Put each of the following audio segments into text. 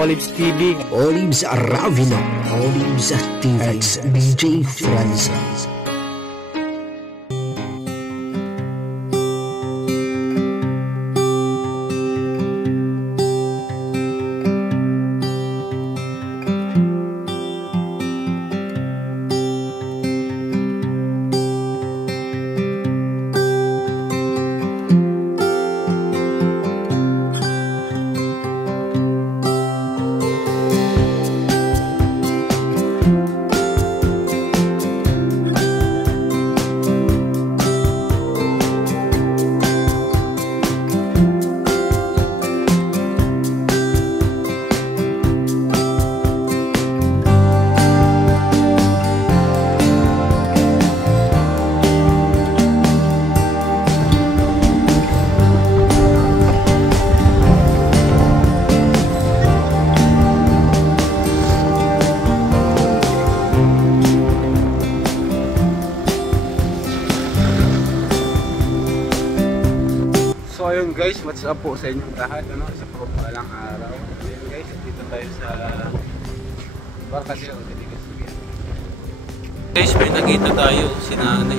Olives TV, Olives Ravino, Olives TV, DJ Francis. So ayun guys, what's up po sa inyong lahat, ano, sa palang araw. Ayun guys, dito tayo sa Barcadero, Diligas. Guys, may nakita tayo, si nanay.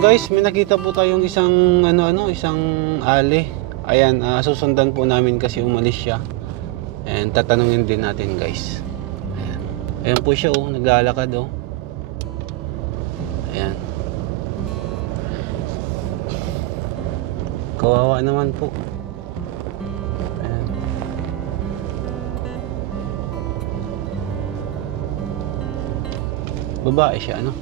Guys, may nakita po tayong isang isang alley. Ayan, susundan po namin kasi umalis siya. And tatanungin din natin, guys. Ayan. Ayan po siya, oh, naglalakad, oh. Ayan. Kawawa naman po. Ayan. Babae siya, ano?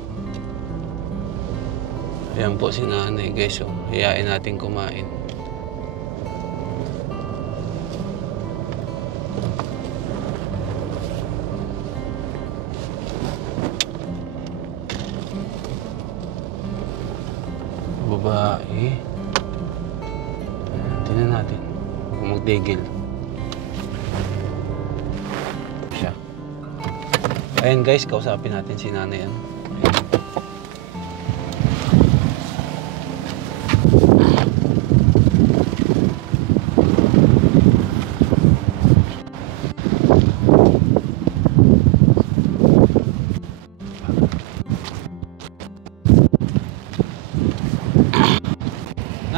Ayan po si nanay, guys, oh. Hiyain natin kumain. Babae. Tingnan natin kung magtigil siya. Ayan guys, kausapin natin si nanay, ano?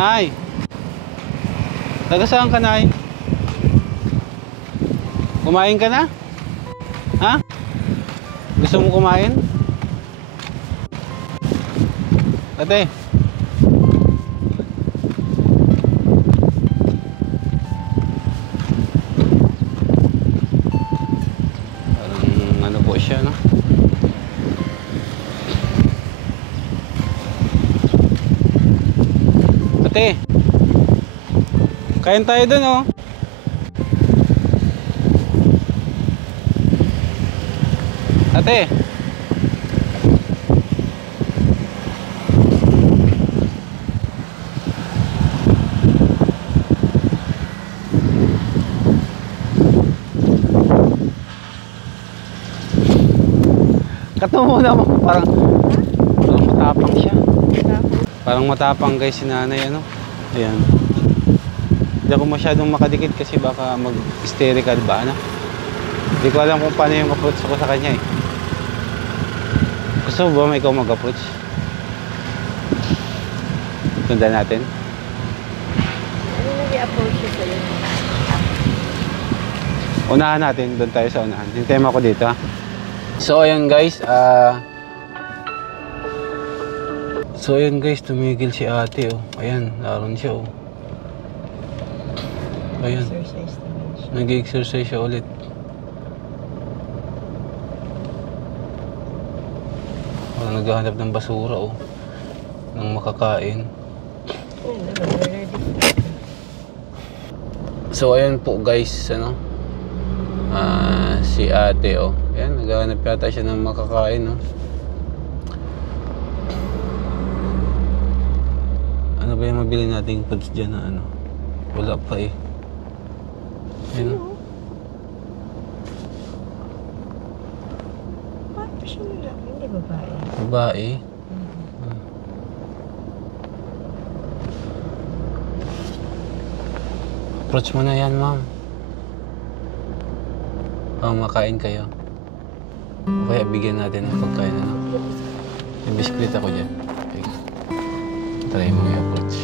Nay, taga saan ka, Nay? Kumain ka na? Ha? Gusto mo kumain? Ate. Parang ano po siya, no? Ate, kain tayo dun, oh. Ate, katungo naman, parang matapang siya. Parang matapang guys si nanay, ano? Ayan. Hindi ako masyadong makadikit kasi baka mag-hysterical ba, ano? Hindi ko alam kung paano yung approach ko sa kanya eh. Gusto mo ba ikaw mag-approach? Sundan natin. Ano nag-i-approach siya sa'yo? Unahan natin, doon tayo sa unahan. Hintayin mo ako dito ha. So ayun guys, tumigil si ate oh. Ayan, naroon siya oh. Ayan, Exercise naman siya. nag-exercise siya ulit. Parang naghahanap ng basura oh. Nang makakain. Ayun, nag-ready. So ayun po guys, ano? Si ate oh. Ayan, naghahanap yata siya ng makakain oh. Ano ba yung mabili nating foods dyan na ano? Wala pa eh. Ayan oh. Bakit pa siya lalaki? Hindi babae. Babae. Approach mo na yan, ma'am. Makain kayo. O kaya bigyan natin ng pagkain na lang. May biskuit ako dyan. Okay. Try mo i-approach.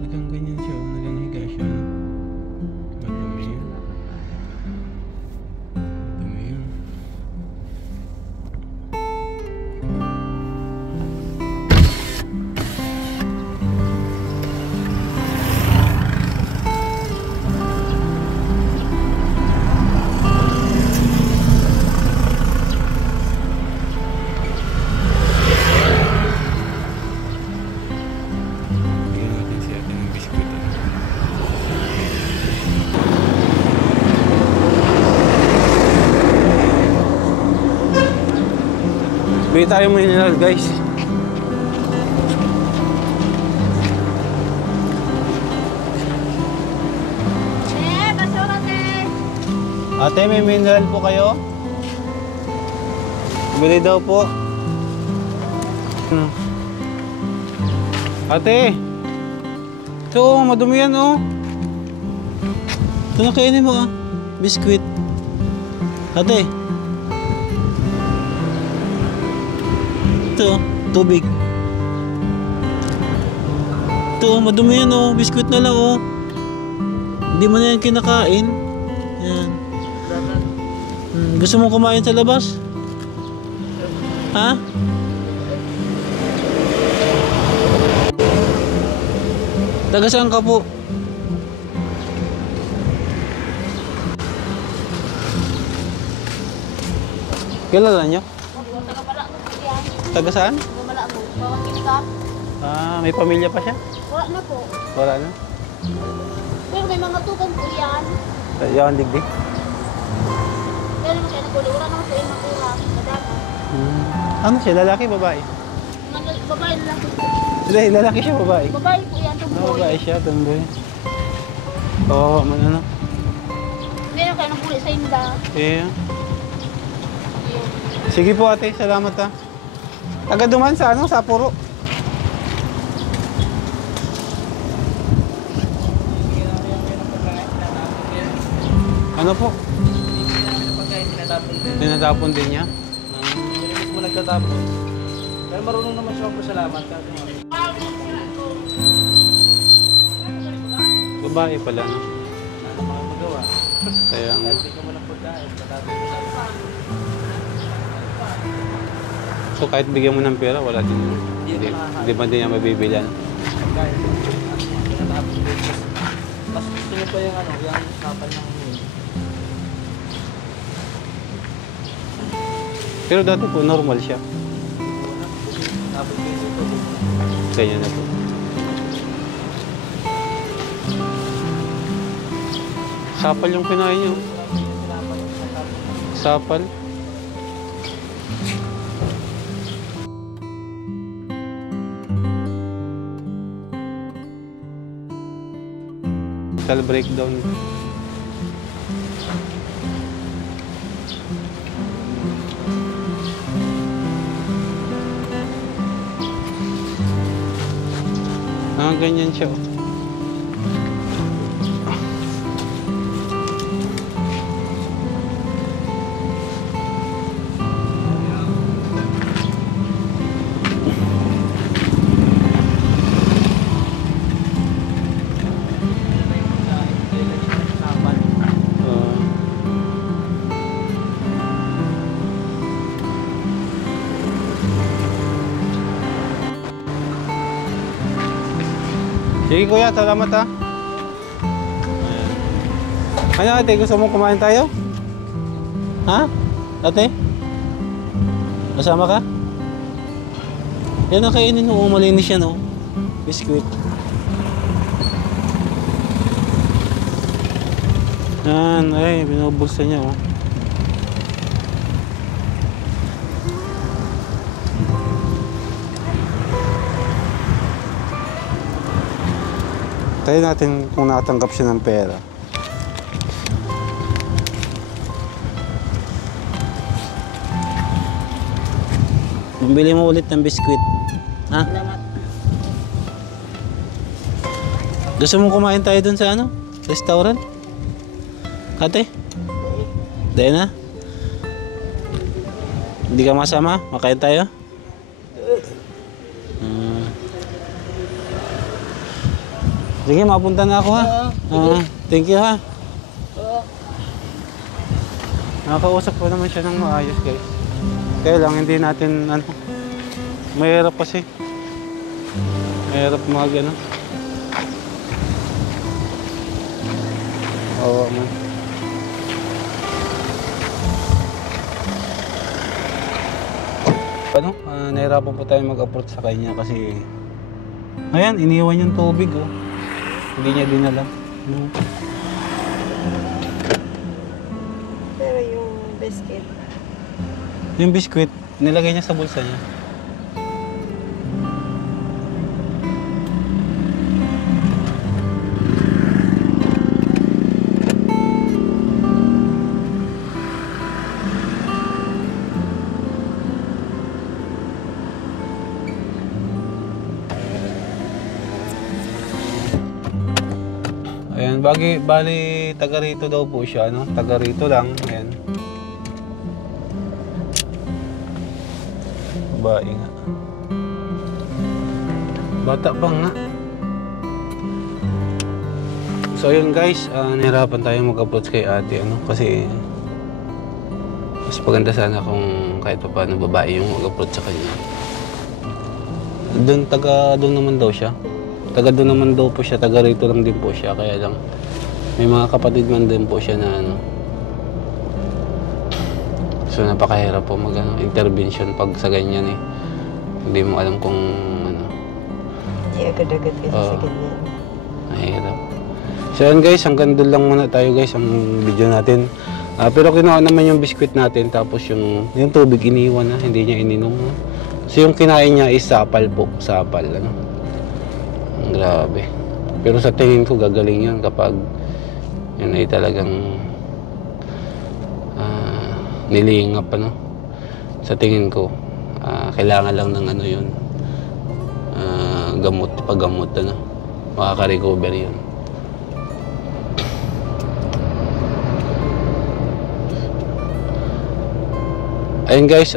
Nagang ganyan siya. Nagang higa siya. Madumi yun. Madumi yun. Bigyan natin si ate ng biskuit. Bigyan tayo mineral guys. Basura te! Ate, may mineral po kayo? Bili daw po. Ano? Ate! Ito, madumi yan oh. Ito na kainin mo ah. Biskuit. Ate. Ito, tubig. Ito, madumi yan oh. Biskuit na lang oh. Hindi mo na yan kinakain. Yan. Gusto mo kumain sa labas? Ha? Taga saan ka po? Kilala niyo? Taga saan? May pamilya pa siya? Wala na po. Wala na? Pero may mga tukang po yan. Yan, digdig. Pero naman siya nagulo. Wala naman po yung magulang. Madami. Ano siya? Lalaki, babae? Babae na lang po. Hindi, lalaki siya, babae. Babae po yan. Tumboy. Babae siya, tumboy. Oo, man ano. Meron kayo ng puli sa inda. Eh. Sige po ate, salamat ha. Taga duman sa ano, sa Puro. Ano po? Tinatapon din niya? Hindi mo nagtatapon. Pero marunong naman siya magpasalamat. Babae pala, no? Ano mga magawa? Kaya nga. Kahit bigyan mo ng pagkain, tatapon mo lang. So kahit bigyan mo ng pera, wala din. Hindi ba din niya mabibilan? Pagkain. Tatapon mo. Mas gusto niyo pa yung ano, yung usapan ng Pero dati po, normal siya. tapos mo ito. Kanya na po. Sapal yung kinain niyo. Sapal. Mental breakdown. ganyan siya. Oh. Sige kuya, salamat ha. Ano ate, gusto mo kumain tayo? Ha? Ate? Kasama ka? Yan ang kainin mo, malinis yan oh. Biskuit. Yan, ay, binubuksan niya oh. Tayo natin kung nakatanggap siya ng pera. Bumili mo ulit ng biskuit. Ha? Salamat. Gusto mo kumain tayo dun sa ano? Restaurant? Ate? Dahil na? Hindi ka masama? Makain tayo? Sige, mapunta na ako ha. Thank you ha. Nakakausap ko naman siya ng maayos guys. Kaya lang hindi natin ano. Mahirap kasi. Mahirap mag ano. Oo man. Ano? Nahirapan po tayo mag-approach sa kanya kasi ayan, iniwan yung tubig oh. Hindi niya dinala. Pero yung biscuit, Yung biskuit, nilagay niya sa bulsa niya. Ayan, bali taga rito daw po siya, no? Taga rito lang, ayan. Babae nga. Bata pa nga. So yun guys, nahirapan tayo mag-approach kay ate, ano? Kasi mas maganda sana kung kahit pa paano babae yung mag-approach sa kanya. Doon naman daw siya. Taga doon naman daw po siya, taga rito lang din po siya, kaya lang may mga kapatid man din po siya na ano. So napakahirap po intervention pag sa ganyan eh. Hindi mo alam kung ano. hindi agad-agad kasi sa ganyan. Mahirap. So yun guys, hanggang doon lang muna tayo guys ang video natin. Pero kinuha naman yung biskwit natin, tapos yung tubig iniwan na, hindi niya ininom. So yung kinain niya is sapal po, sapal ano. Grabe. Pero sa tingin ko gagaling yun kapag yun ay talagang nilingap ano. Sa tingin ko kailangan lang ng ano yun, gamot, paggamot ano, makaka-recover yun. Ayun guys,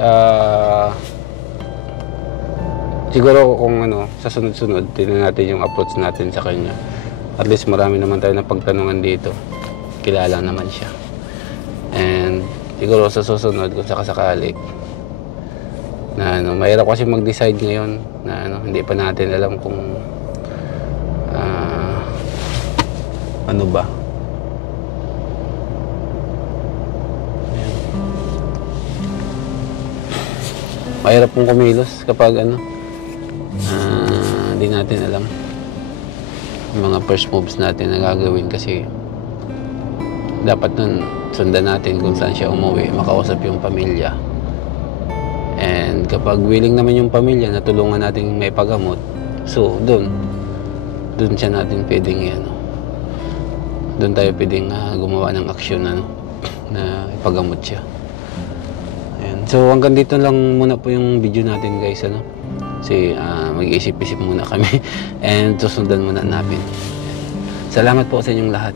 siguro kung ano, sa sunod-sunod, tingnan natin yung approach natin sa kanya. At least marami naman tayo na pagtanungan dito. Kilala naman siya. And siguro sa susunod, kung sakasakali, na ano, mahirap kasi mag-decide ngayon na ano, hindi pa natin alam kung ano ba. Ayan. Mahirap pong kumilos kapag ano, hindi natin alam yung mga first moves natin na gagawin, kasi dapat nun sundan natin kung saan siya umuwi, makausap yung pamilya. And kapag willing naman yung pamilya na tulungan natin may paggamot, so doon siya natin pwedeng ano, doon tayo pwedeng gumawa ng aksyon ano, na ipagamot siya. Ayan. So hanggang dito lang muna po yung video natin guys ano. Kasi mag-iisip-isip muna kami and susundan muna namin. Salamat po sa inyong lahat.